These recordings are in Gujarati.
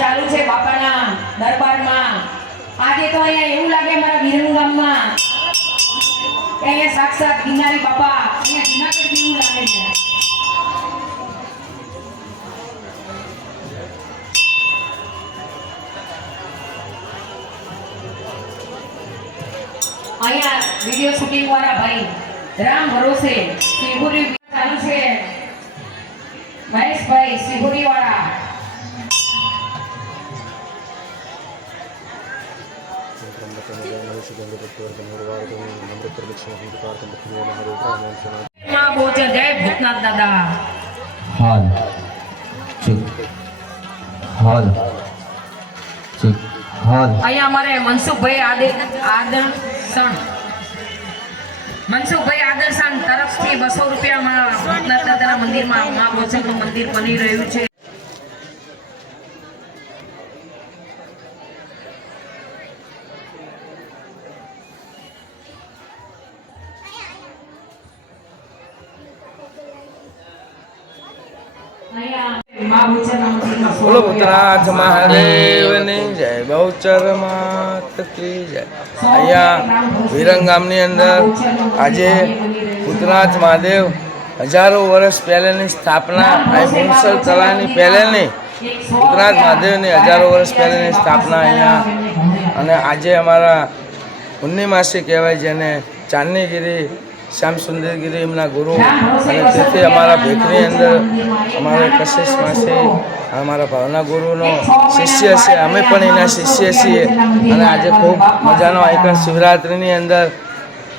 ચાલુ છે બાપાના દરબારમાં। આજે તો અહીંયા એવું લાગે મારા વિરંગામમાં કે અહીંયા સાક્ષાત ગિરનારી બાપા અહીંયા જૂનાગઢ જેવું લાગે છે। અહીંયા વિડિયો શૂટિંગ વાળા ભાઈ રામ ભરોસે સિંહુરી ચાલુ છે મહેશભાઈ સિંહુરી વાળા। जय भूतनाथ दादा हाल चुप हाल चुप हाल અહીંયા અમારે મનસુખભાઈ આદર્શન તરફથી 200 રૂપિયામાં ભૂતનાથ દાદાના મંદિરમાં મા ભોજનનું મંદિર બની રહ્યું છે। બોલો ભૂતનાથ મહાદેવની જય, બહુચર માત કી જય। અહીંયા વિરંગામની અંદર આજે ભૂતનાથ મહાદેવ હજારો વર્ષ પહેલાંની સ્થાપના, અહીં મુનસર તળાવની પહેલાંની ભૂતનાથ મહાદેવની હજારો વર્ષ પહેલાંની સ્થાપના અહીંયા। અને આજે અમારા પૂર્ણિમાસી કહેવાય જેને ચાંદનીગીરી શ્યામ સુંદરગીરી એમના ગુરુ, અને તેથી અમારા ભેખની અંદર અમારે કશિશ માસી અમારા ભાવના ગુરુનો શિષ્ય છે, અમે પણ એના શિષ્ય છીએ। અને આજે ખૂબ મજાનો આઈકન શિવરાત્રિની અંદર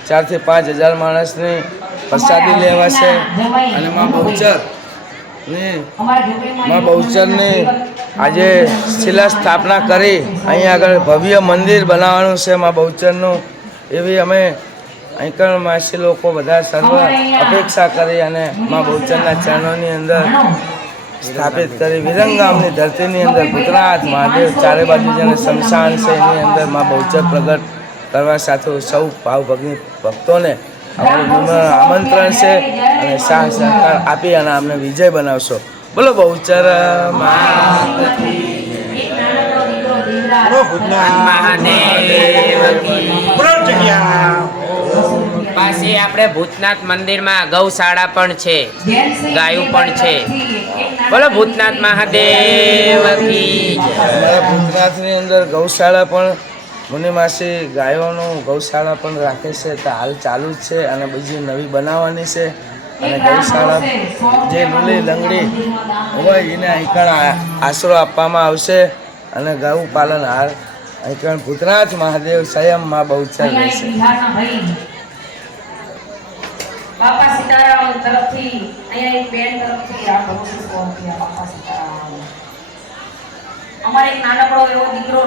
4 થી 5 હજાર માણસની પ્રસાદી લેવાશે। અને મા બહુચરની આજે શિલા સ્થાપના કરી અહીંયા આગળ ભવ્ય મંદિર બનાવવાનું છે મા બહુચરનું, એવી અમે આઈકણ માસી લોકો બધા સર્વ અપેક્ષા કરી અને મા બહુચરના ચરણોની અંદર સ્થાપિત કરી। વિરંગામની ધરતીની અંદર ભૂતનાથ મહાદેવ ચારે બાજુ જેને શમશાન છે એની અંદર મા બહુચર પ્રગટ કરવા સાથે સૌ ભાવભગની ભક્તોને અમારું આમંત્રણ છે અને સાથ સહકાર આપી અને અમને વિજય બનાવશો। બોલો બહુચર પાછી આપણે ભૂતનાથ મંદિરમાં ગૌશાળા પણ છે, ગાયું પણ છે। બોલો ભૂતનાથ મહાદેવ કી જય। અમારા ભૂતનાથની અંદર ગૌશાળા પણ મુનિમાસી ગાયોનું ગૌશાળા પણ રાખે છે, તો હાલ ચાલુ જ છે અને બીજી નવી બનાવવાની છે। અને ગૌશાળા જે લીલી લંગડી હોય એને આઈકણ આશરો આપવામાં આવશે અને ગૌ પાલન હાર આઈકણ ભૂતનાથ મહાદેવ સ્વયં મા બહુચર રહેશે। બાપા સીતારામ તરફથી અહીંયા એક બેન તરફથી રામ ભરોસે 100 રૂપિયા બાપા સીતારામ। અમારે એક નાનકડો એવો દીકરો